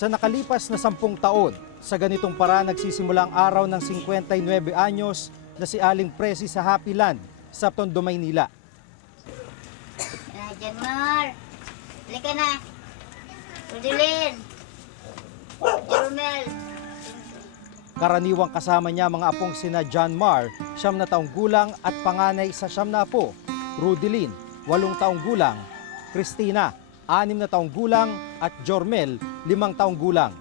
Sa nakalipas na 10 taon, sa ganitong paraan nagsisimula ang araw ng 59 anyos na si Aling Presi sa Happy Land sa Tondo, Maynila. Diyan, Mar. Halika na. Rudilin. Jeromel. Karaniwang kasama niya mga apong sina John Mar, 9 na taong gulang at panganay sa 9 na apo, Rudilin, 8 taong gulang, Christina, 6 na taong gulang at Jormel, 5 taong gulang.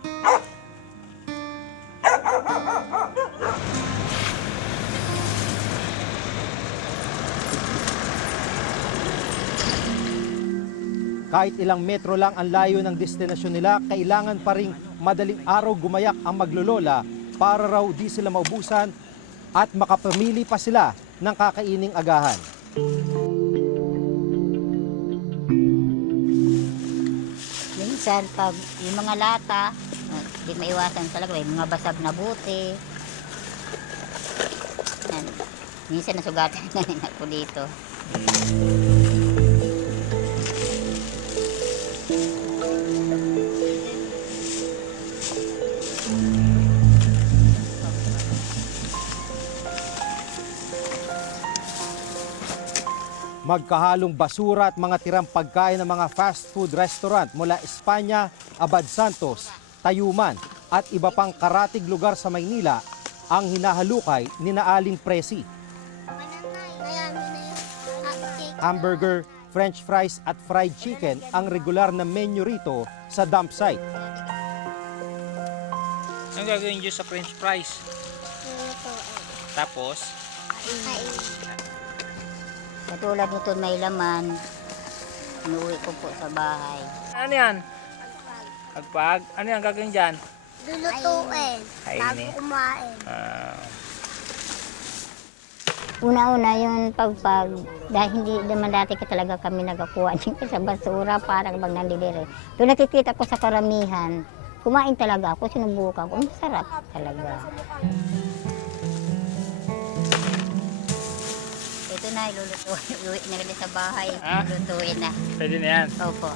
Kahit ilang metro lang ang layo ng destinasyon nila, kailangan pa ring madaling araw gumayak ang maglolola para raw di sila maubusan at makapamili pa sila ng kakaining agahan. Minsan, pag yung mga lata, di maiwasan talaga. May mga basag na buti. Yan. Minsan nasugatan na rin ako dito. Magkahalong basura at mga tirang pagkain ng mga fast food restaurant mula Espanya, Abad Santos, Tayuman at iba pang karatig lugar sa Maynila ang hinahalukay ni na Aling Presi. Hamburger, French fries at fried chicken ang regular na menu rito sa dump site. Ang gagawin nyo sa French fries? Tapos? Katulad nito may laman, inuwi ko po sa bahay. Ano yan? Agpag? Ano yan gagawin dyan? Lulutuin. Bago kumain. Una-una yung pagpag, dahil hindi naman dati ka talaga kami nagakuha sa basura, parang bang nandidire. Doon nakikita ko sa karamihan, kumain talaga ako, sinubukan ko, masarap talaga. Ito na, ilulutuin, iuwi na rin sa bahay, ilulutuin na. Pwede na yan. Opo.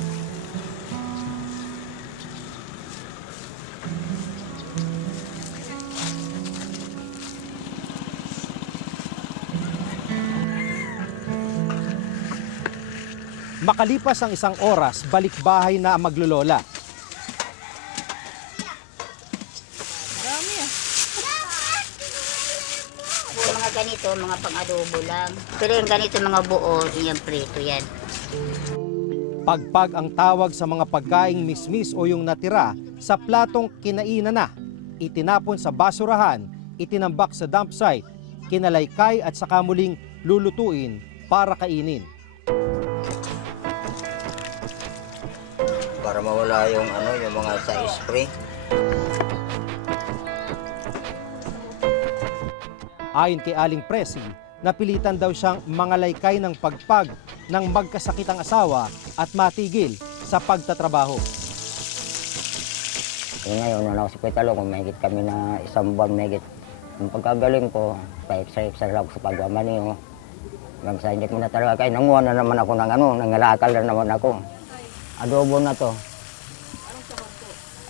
Makalipas ang 1 oras, balik bahay na ang maglolola. Yung mga ganito, mga pang-adobo lang. Pero yung ganito, mga buo, yung prito yan. Pagpag ang tawag sa mga pagkaing mismis o yung natira sa platong kinainan na, itinapon sa basurahan, itinambak sa dump site, kinalaykay at saka muling lulutuin para kainin. Para mawala yung yung mga sa spray. Ayon kay Aling Presi, napilitan daw siyang mangalaykay ng pagpag ng magkasakitang asawa at matigil sa pagtatrabaho. Ngayon, nung sa hospital kung mahigit kami na 1 buwan, mahigit. Ang pagkagaling ko, paipsa-ipsa lang ako sa pagmamaniho. Nagsainit mo na talaga kayo. Nanguha na naman ako ng nangalakal na naman ako. Adobo na to.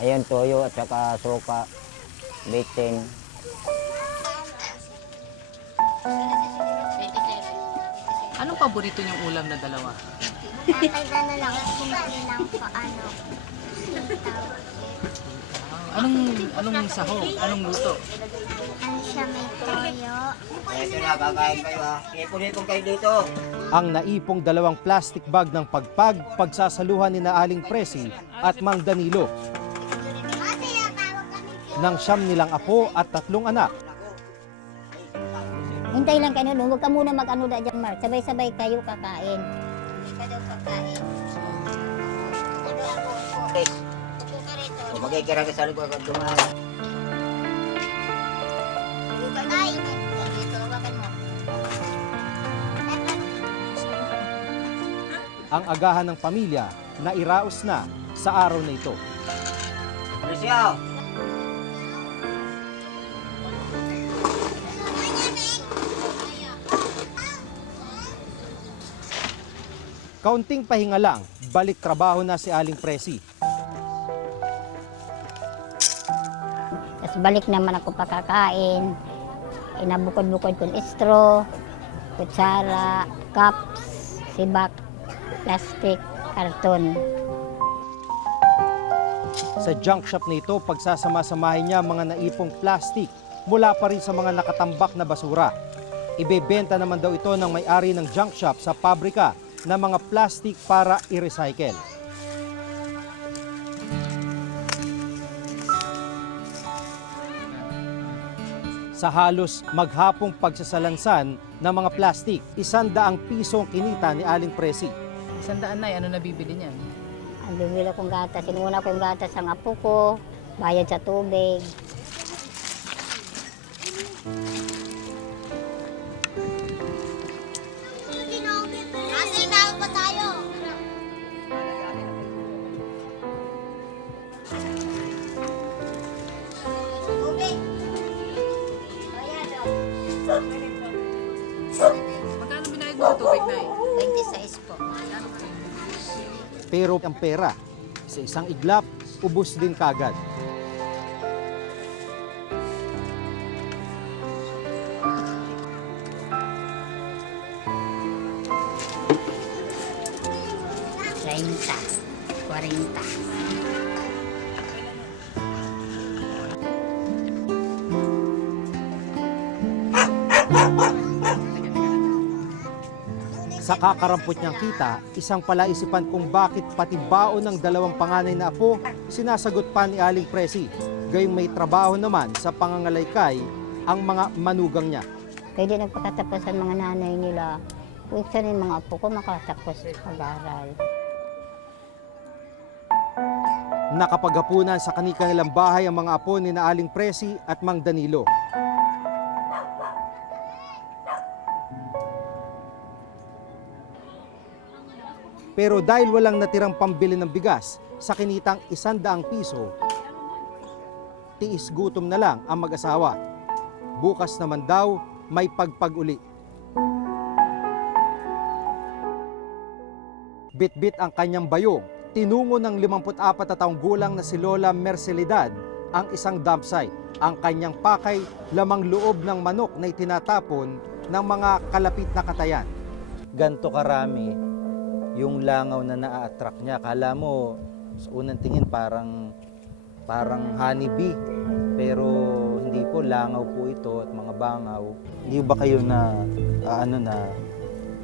Ayan, toyo at saka suka, bitin. Anong paborito niyong ulam na dalawa? Tatay na lang kumain ng paano. Sitaw. Anong sahog? Anong luto? Ano siya may toyo. Ito na, kakain kayo ha. Ipon-ipon kayo dito. Ang naipong 2 plastic bag ng pagpag, pagsasaluhan ni na Aling Presi at Mang Danilo. Ng 9 nilang apo at 3 anak. Hintay lang kayo doon, huwag ka muna mag-ano da dyan, Mark. Sabay-sabay kayo kakain. Hindi ka daw kakain. O magkikira ka sa likod at dumaan. Ang agahan ng pamilya na iraos na sa araw na ito. Lucio! Kaunting pahinga lang, balik trabaho na si Aling Presi. Tapos balik naman ako pakakain. Inabukod-bukod kong straw, kutsara, cups, sibak, plastic, karton. Sa junk shop na ito, pagsasama-samahin niya mga naipong plastic mula pa rin sa mga nakatambak na basura. Ibebenta naman daw ito ng may-ari ng junk shop sa pabrika ng mga plastic para i-recycle. Sa halos maghapong pagsasalansan ng mga plastic, 100 pisong kinita ni Aling Presi. 100 na, ano nabibili niyan? Ang bibili kong gatas, inuna ko yung gatas ng apo ko, bayad sa tubig. Kasi tawag pa tayo. Tubig. Magkano binayad mo sa tubig, Nay? 26 po. Pero ang pera, sa isang iglap, ubos din kagad. Treinta, 40. Sa kakarampot niyang kita, isang palaisipan kung bakit pati baon ng dalawang panganay na apo, sinasagot pa ni Aling Presi. Gayong may trabaho naman sa pangangalaykay ang mga manugang niya. Kaya di nagpakatapos ang mga nanay nila. Kung isa rin mga apo ko makatapos pag-aaral. Nakapaghapunan sa kanilang bahay ang mga apo ni na Aling Presi at Mang Danilo. Pero dahil walang natirang pambili ng bigas sa kinitang 100 piso, tiis gutom na lang ang mag-asawa. Bukas naman daw may pagpag-uli. Bit-bit ang kanyang bayong. Tinungo ng 54 na taong gulang na si Lola Mercelidad ang isang dump site. Ang kanyang pakay, lamang loob ng manok na itinatapon ng mga kalapit na katayan. Ganto karami yung langaw na na-attract niya. Kala mo, sa unang tingin parang honeybee. Pero hindi po, langaw po ito at mga bangaw. Hindi ba kayo na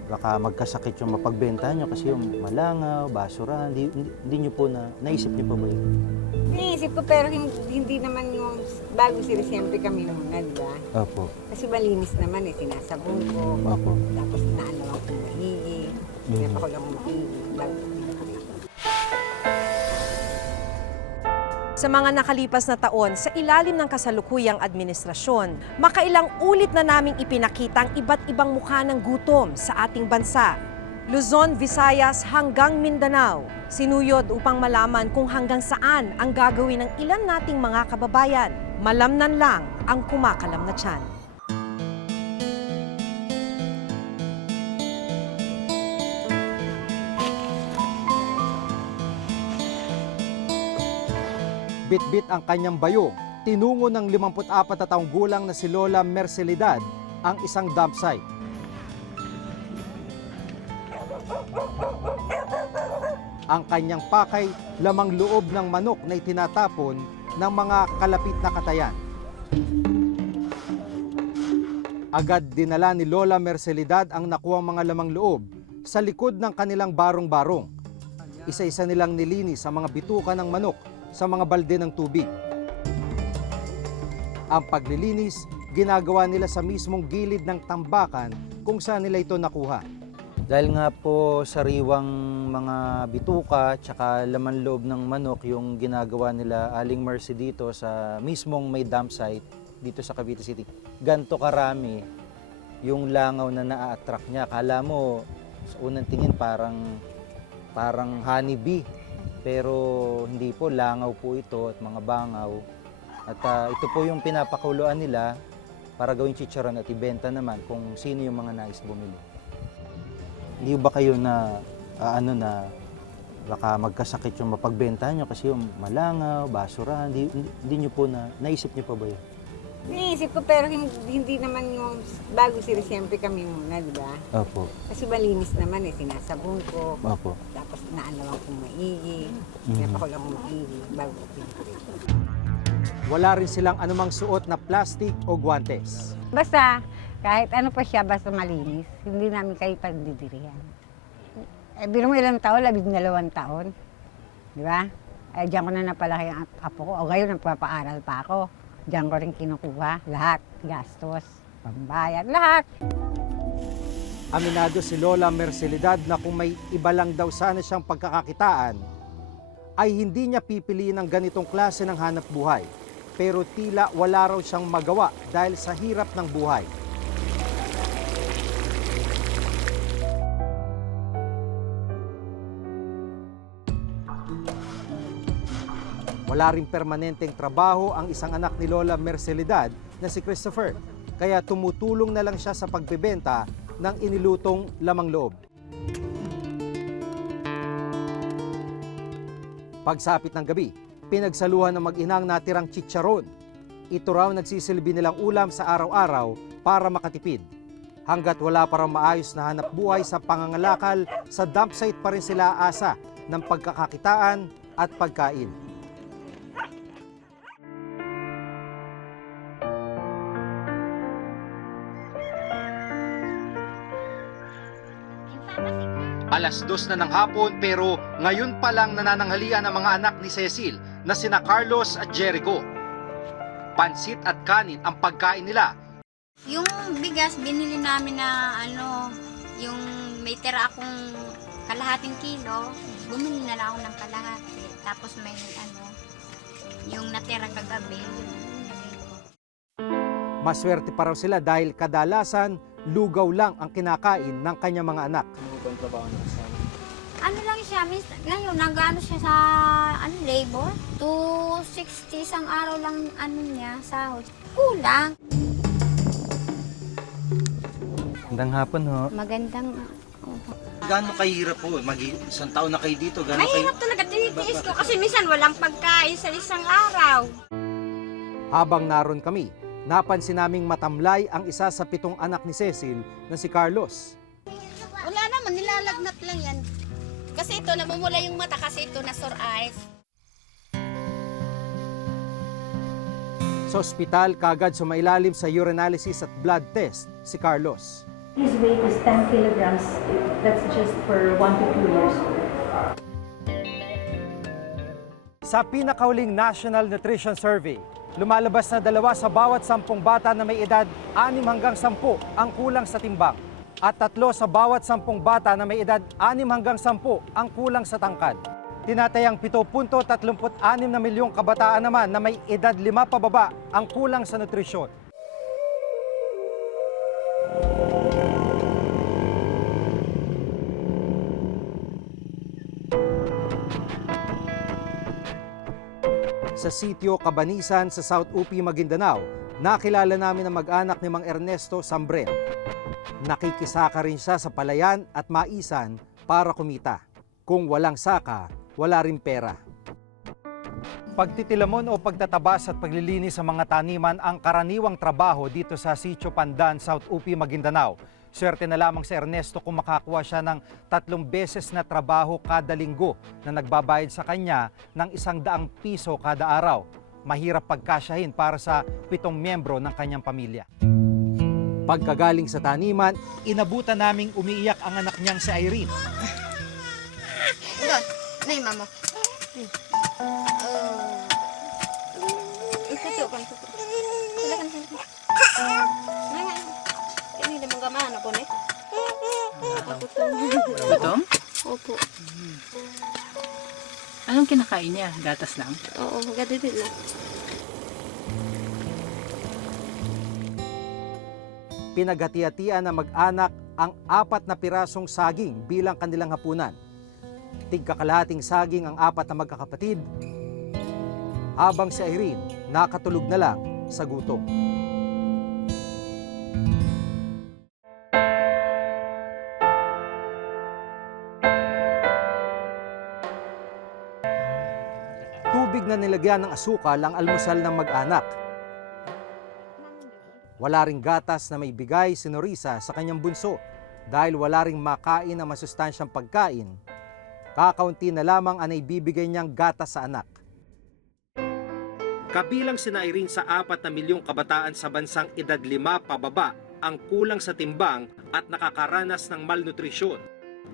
baka magkasakit yung mapagbenta nyo kasi yung malangaw, basura, hindi nyo po naisip nyo po ba yun? Naisip ko pero hindi naman yung bago sila siyempre kami muna, di ba? Opo. Kasi malinis naman sinasabon ko. Opo. Tapos naano ako mahigi. Pinapakulang ko mahigi. Bago kami nakakita. Sa mga nakalipas na taon, sa ilalim ng kasalukuyang administrasyon, makailang ulit na naming ipinakita ang iba't ibang mukha ng gutom sa ating bansa. Luzon, Visayas hanggang Mindanao, sinuyod upang malaman kung hanggang saan ang gagawin ng ilan nating mga kababayan. Malamnan lang ang kumakalam na tiyan. Bit-bit ang kanyang bayong. Tinungo ng 54 na taong gulang na si Lola Mercelidad ang isang dump site. Ang kanyang pakay, lamang loob ng manok na itinatapon ng mga kalapit na katayan. Agad dinala ni Lola Mercelidad ang nakuwang mga lamang loob sa likod ng kanilang barong-barong. Isa-isa nilang nilinis ang mga bituka ng manok sa mga balde ng tubig. Ang paglilinis, ginagawa nila sa mismong gilid ng tambakan kung saan nila ito nakuha. Dahil nga po sariwang mga bituka tsaka laman loob ng manok yung ginagawa nila Aling Mercy dito sa mismong may dump site dito sa Cavite City. Ganto karami yung langaw na na-attract niya. Kala mo sa unang tingin parang honeybee. Pero hindi po, langaw po ito at mga bangaw. At ito po yung pinapakuluan nila para gawing chicharon at ibenta naman kung sino yung mga nais bumili. Hindi ba kayo baka magkasakit yung mapagbenta nyo kasi yung malangaw, basura, hindi nyo po naisip nyo pa ba yun? Iniisip ko pero hindi naman yung bago sila siyempre kami muna, di ba? Opo. Kasi malinis naman sinasabon ko. Opo. Tapos naalawan kong maigi. Pinapakulang kong maigi bago ko pinipili. Wala rin silang anumang suot na plastic o guwantes. Basta, kahit ano pa siya, basta malinis, hindi namin kayo pagdidirihan. Bilang mo ilang taon, 12 taon. Di ba? Diyan ko na napalaki ang apo ko. O ngayon, nagpapaaral pa ako. Diyan ko rin kinukuha. Lahat. Gastos, pambayad, lahat. Aminado si Lola Mercelidad na kung may iba lang daw sana siyang pagkakakitaan, ay hindi niya pipiliin ng ganitong klase ng hanap buhay. Pero tila wala raw siyang magawa dahil sa hirap ng buhay. Wala ring permanenteng trabaho ang isang anak ni Lola Mercelidad na si Christopher. Kaya tumutulong na lang siya sa pagbebenta ng inilutong lamang loob. Pagsapit ng gabi, pinagsaluhan ng mag-inang natirang chicharon. Ito raw nagsisilbi nilang ulam sa araw-araw para makatipid. Hanggat wala pa raw maayos na hanap buhay sa pangangalakal, sa dump site pa rin sila asa ng pagkakakitaan at pagkain. Alas 2 na ng hapon pero ngayon pa lang nanananghalian ang mga anak ni Cecil na sina Carlos at Jericho. Pansit at kanin ang pagkain nila. Yung bigas, binili namin na yung may tira akong kalahating kilo, bumili na lang ako ng kalahati. Tapos may yung natira kagabi, yun. Maswerte pa raw sila dahil kadalasan lugaw lang ang kinakain ng kanyang mga anak. Ano lang siya, ngayon nag-ano siya sa labor, 260 isang araw lang niya, sahod. Kulang. Magandang hapon ho. Magandang, Gaano kahirap po? Isang taon na kayo dito. mahirap talaga tinitiis ko kasi minsan walang pagkain sa isang araw. Habang naroon kami, napansin naming matamlay ang isa sa 7 anak ni Cecil na si Carlos. Wala naman, nilalagnat lang yan. Kasi ito, namumula yung mata kasi ito na sore eyes. Sa ospital, kagad sumailalim sa urinalysis at blood test si Carlos. His weight is 10 kilograms. That's just for 1 to 2 years old. Sa pinakahuling National Nutrition Survey, lumalabas na 2 sa bawat 10 bata na may edad 6 hanggang 10 ang kulang sa timbang. At 3 sa bawat 10 bata na may edad 6 hanggang 10 ang kulang sa tangkad. Tinatayang 7.36 na milyong kabataan naman na may edad 5 pababa ang kulang sa nutrisyon. Sa sitio Cabanisan sa South UP, Maguindanao, nakilala namin ang mag-anak ni Mang Ernesto Sambrel. Nakikisaka rin siya sa palayan at maisan para kumita. Kung walang saka, wala rin pera. Pagtitilamon o pagtatabas at paglilinis sa mga taniman ang karaniwang trabaho dito sa Sitio Pandan, South UP, Maguindanao. Swerte na lamang si Ernesto kung makakuha siya ng 3 beses na trabaho kada linggo na nagbabayad sa kanya ng 100 piso kada araw. Mahirap pagkasyahin para sa 7 miyembro ng kanyang pamilya. Pagkagaling sa taniman, inabutan naming umiiyak ang anak niyang si Irene. Doon, na yung mama. Ito kan. Silakan. Ini na mga mana po ne? Gutom? Opo. Anong kinakain niya? Gatas lang? Oo, gadidid lang. Pinaghati-hatian na mag-anak ang 4 na pirasong saging bilang kanilang hapunan. Tigkakalahating saging ang 4 na magkakapatid, habang si Irene nakatulog na lang sa gutom. na nilagyan ng asukal ang almusal ng mag-anak. Wala ring gatas na may bigay si Norisa sa kanyang bunso dahil wala ring makain na masustansyang pagkain. Kakaunti na lamang ang naibibigay niyang gatas sa anak. Kabilang sina Irene sa 4 na milyong kabataan sa bansang edad 5 pababa ang kulang sa timbang at nakakaranas ng malnutrisyon.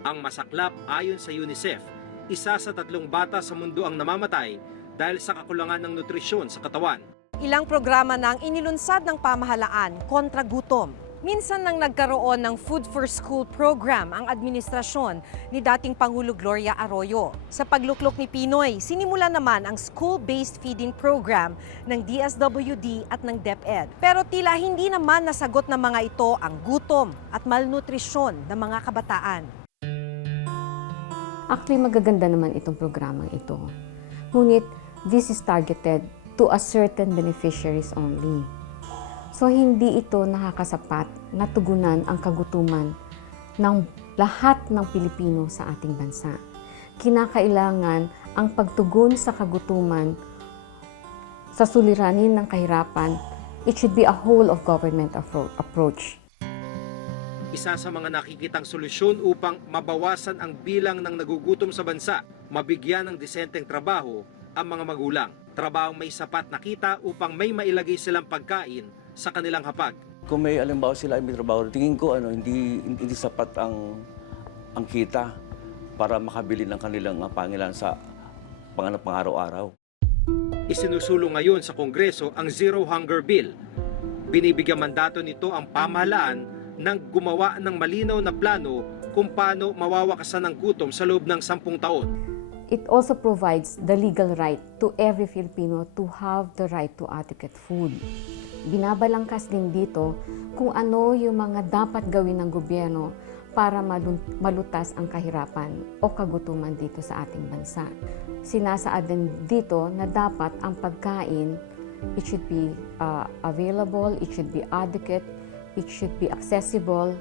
Ang masaklap ayon sa UNICEF, 1 sa 3 bata sa mundo ang namamatay dahil sa kakulangan ng nutrisyon sa katawan. Ilang programa nang inilunsad ng pamahalaan kontra gutom. Minsan nang nagkaroon ng Food for School program ang administrasyon ni dating Pangulo Gloria Arroyo. Sa pagluklok ni Pinoy, sinimula naman ang school-based feeding program ng DSWD at ng DepEd. Pero tila hindi naman nasagot ng mga ito ang gutom at malnutrisyon ng mga kabataan. Actually, magaganda naman itong programang ito. Ngunit, this is targeted to a certain beneficiaries only. So, hindi ito nakakasapat na tugunan ang kagutuman ng lahat ng Pilipino sa ating bansa. Kinakailangan ang pagtugon sa kagutuman sa suliranin ng kahirapan. It should be a whole of government approach. Isa sa mga nakikitang solusyon upang mabawasan ang bilang ng nagugutom sa bansa, mabigyan ng disenteng trabaho ang mga magulang. Trabahong may sapat na kita upang may mailagay silang pagkain sa kanilang hapag. Kung may alimbawa sila ay may trabaho, tingin ko hindi sapat ang kita para makabili ng kanilang pangailangan sa pang-araw-araw. Isinusulong ngayon sa Kongreso ang Zero Hunger Bill. Binibigyan mandato nito ang pamahalaan ng gumawa ng malinaw na plano kung paano mawawakasan ng gutom sa loob ng 10 taon. It also provides the legal right to every Filipino to have the right to adequate food. Binabalangkas din dito kung ano yung mga dapat gawin ng gobyerno para malutas ang kahirapan o kagutuman dito sa ating bansa. Sinasaad din dito na dapat ang pagkain, it should be available, it should be adequate, it should be accessible.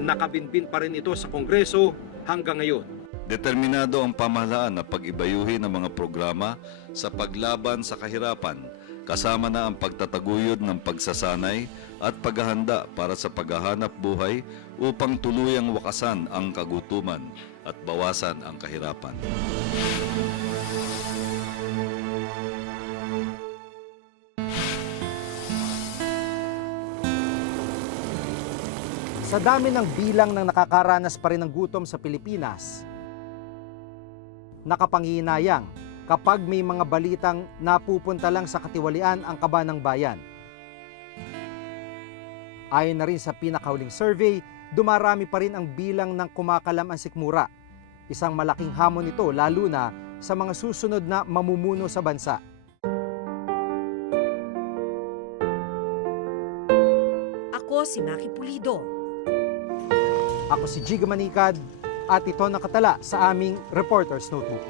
Nakabinbin pa rin ito sa Kongreso hanggang ngayon. Determinado ang pamahalaan na pag-ibayuhin ang mga programa sa paglaban sa kahirapan, kasama na ang pagtataguyod ng pagsasanay at paghahanda para sa paghahanap buhay upang tuluyang wakasan ang kagutuman at bawasan ang kahirapan. Sa dami ng bilang ng nakakaranas pa rin ng gutom sa Pilipinas, nakapanghihinayang kapag may mga balitang napupunta lang sa katiwalian ang kaba ng bayan. Ayon na rin sa pinakahuling survey, dumarami pa rin ang bilang ng kumakalam ang sikmura. Isang malaking hamon ito lalo na sa mga susunod na mamumuno sa bansa. Ako si Maki Pulido. Ako si Jiga Manikad at ito nakatala sa aming Reporter's Notebook.